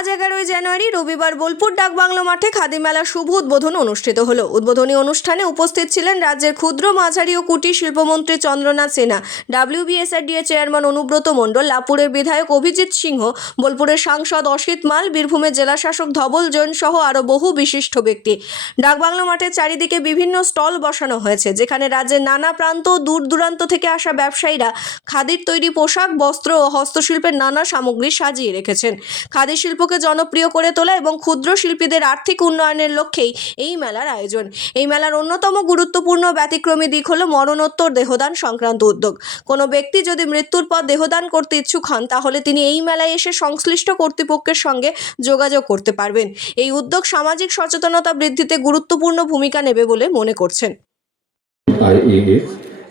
আজ 11ই জানুয়ারি রবিবার বোলপুর ডাকবাংলো মাঠে খাদি মেলার শুভ উদ্বোধন অনুষ্ঠিত হলো। উদ্বোধনী অনুষ্ঠানে উপস্থিত ছিলেন রাজ্যের ক্ষুদ্র মাঝারি ও কুটির শিল্পমন্ত্রী চন্দ্রনাথ সিনহা, WBSRDA চেয়ারম্যান অনুব্রত মণ্ডল, লাপুরের বিধায়ক অভিজিৎ সিংহ, বোলপুরের সাংসদ অসিত মাল, বীরভূমের জেলাশাসক ধবল জৈন সহ আরও বহু বিশিষ্ট ব্যক্তি। ডাকবাংলো মাঠের চারিদিকে বিভিন্ন স্টল বসানো হয়েছে, যেখানে রাজ্যের নানা প্রান্ত দূর দূরান্ত থেকে আসা ব্যবসায়ীরা খাদির তৈরি পোশাক, বস্ত্র ও হস্তশিল্পের নানা সামগ্রী সাজিয়ে রেখেছেন। খাদি শিল্পকে জনপ্রিয় করে তোলা এবং ক্ষুদ্র শিল্পীদের আর্থিক উন্নয়নের লক্ষ্যেই এই মেলার আয়োজন। এই মেলার অন্যতম গুরুত্বপূর্ণ ব্যতিক্রমী দিক হলো মরণোত্তর দেহদান সংক্রান্ত উদ্যোগ। কোনো ব্যক্তি যদি মৃত্যুর পর দেহদান করতে ইচ্ছুক হন, তাহলে তিনি এই মেলায় এসে সংশ্লিষ্ট কর্তৃপক্ষের সঙ্গে যোগাযোগ করতে পারবেন। এই উদ্যোগ সামাজিক সচেতনতা বৃদ্ধিতে গুরুত্বপূর্ণ ভূমিকা নেবে বলে মনে করছেন।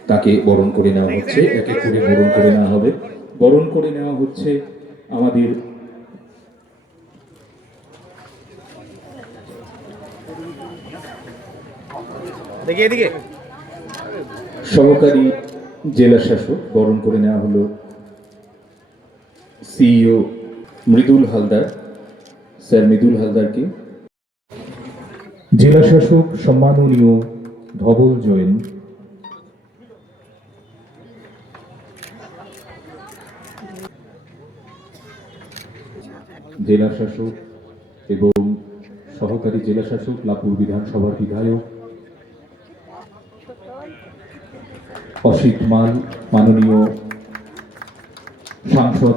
তাকে বরণ করে নেওয়া হচ্ছে, এক এক করে বরণ করে নেওয়া হবে। বরণ করে নেওয়া হচ্ছে আমাদের সহকারী জেলা শাসক, বরণ করে নেওয়া হলো CEO মৃদুল হালদার, স্যার মৃদুল হালদারকে। জেলা শাসক সম্মাননীয় ধবল জৈন, জেলা শাসক এবং সহকারী জেলা শাসক লাপুর বিধানসভার বিধায়ক অসিত মাল, মাননীয় সাংসদ।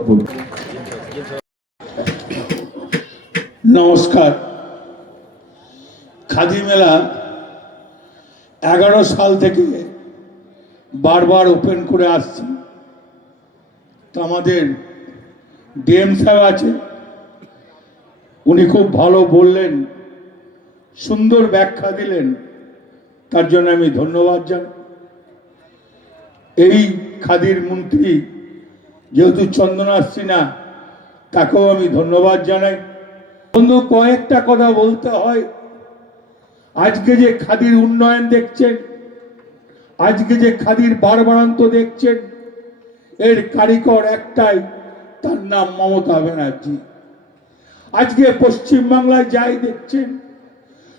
নমস্কার। খাদি মেলা 11 সাল থেকে বারবার ওপেন করে আসছি। তো আমাদের ডিএম সাহেব আছে, উনি খুব ভালো বললেন, সুন্দর ব্যাখ্যা দিলেন, তার জন্য আমি ধন্যবাদ জানাই। এই খাদির মন্ত্রী যেহেতু চন্দ্রনাথ সিনহা, তাকেও আমি ধন্যবাদ জানাই। বন্ধু, কয়েকটা কথা বলতে হয়। আজকে যে খাদির উন্নয়ন দেখছেন, আজকে যে খাদির বাড়বাড়ন্ত দেখছেন, এর কারিগর একটাই, তার নাম মমতা ব্যানার্জি। আজকে পশ্চিমবাংলায় যাই দেখছেন,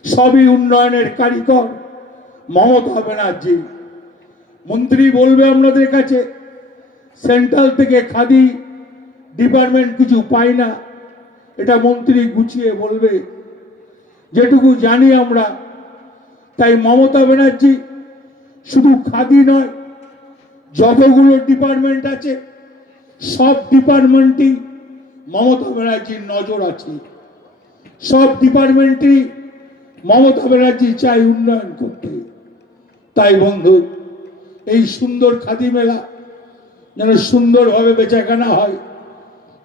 সবই উন্নয়নের কারিগর মমতা ব্যানার্জি। মন্ত্রী বলবে আপনাদের কাছে, সেন্ট্রাল থেকে খাদি ডিপার্টমেন্ট কিছু পায় না, এটা মন্ত্রী গুছিয়ে বলবে। যেটুকু জানি আমরা, তাই মমতা ব্যানার্জি শুধু খাদি নয়, যতগুলো ডিপার্টমেন্ট আছে সব ডিপার্টমেন্টই মমতা ব্যানার্জির নজর আছে। সব ডিপার্টমেন্টই মমতা ব্যানার্জি চাই উন্নয়ন করতে। তাই বন্ধু, এই সুন্দর খাদি মেলা যেন সুন্দরভাবে বেচাকেনা হয়।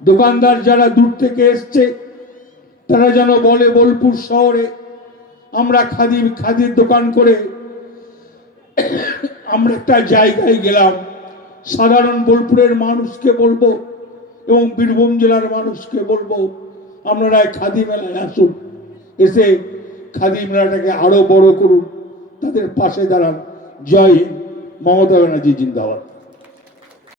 দোকানদার যারা দূর থেকে এসছে, তারা যেন বলে বোলপুর শহরে আমরা খাদির দোকান করে আমরা একটা জায়গায় গেলাম। সাধারণ বোলপুরের মানুষকে বলবো এবং বীরভূম জেলার মানুষকে বলবো, আপনারা খাদি মেলায় আসুন, এসে খাদি মেলাটাকে আরো বড় করুন, তাদের পাশে দাঁড়ান। জয় হিন্দ। মমতা ব্যানার্জি জিন্দাবাদ।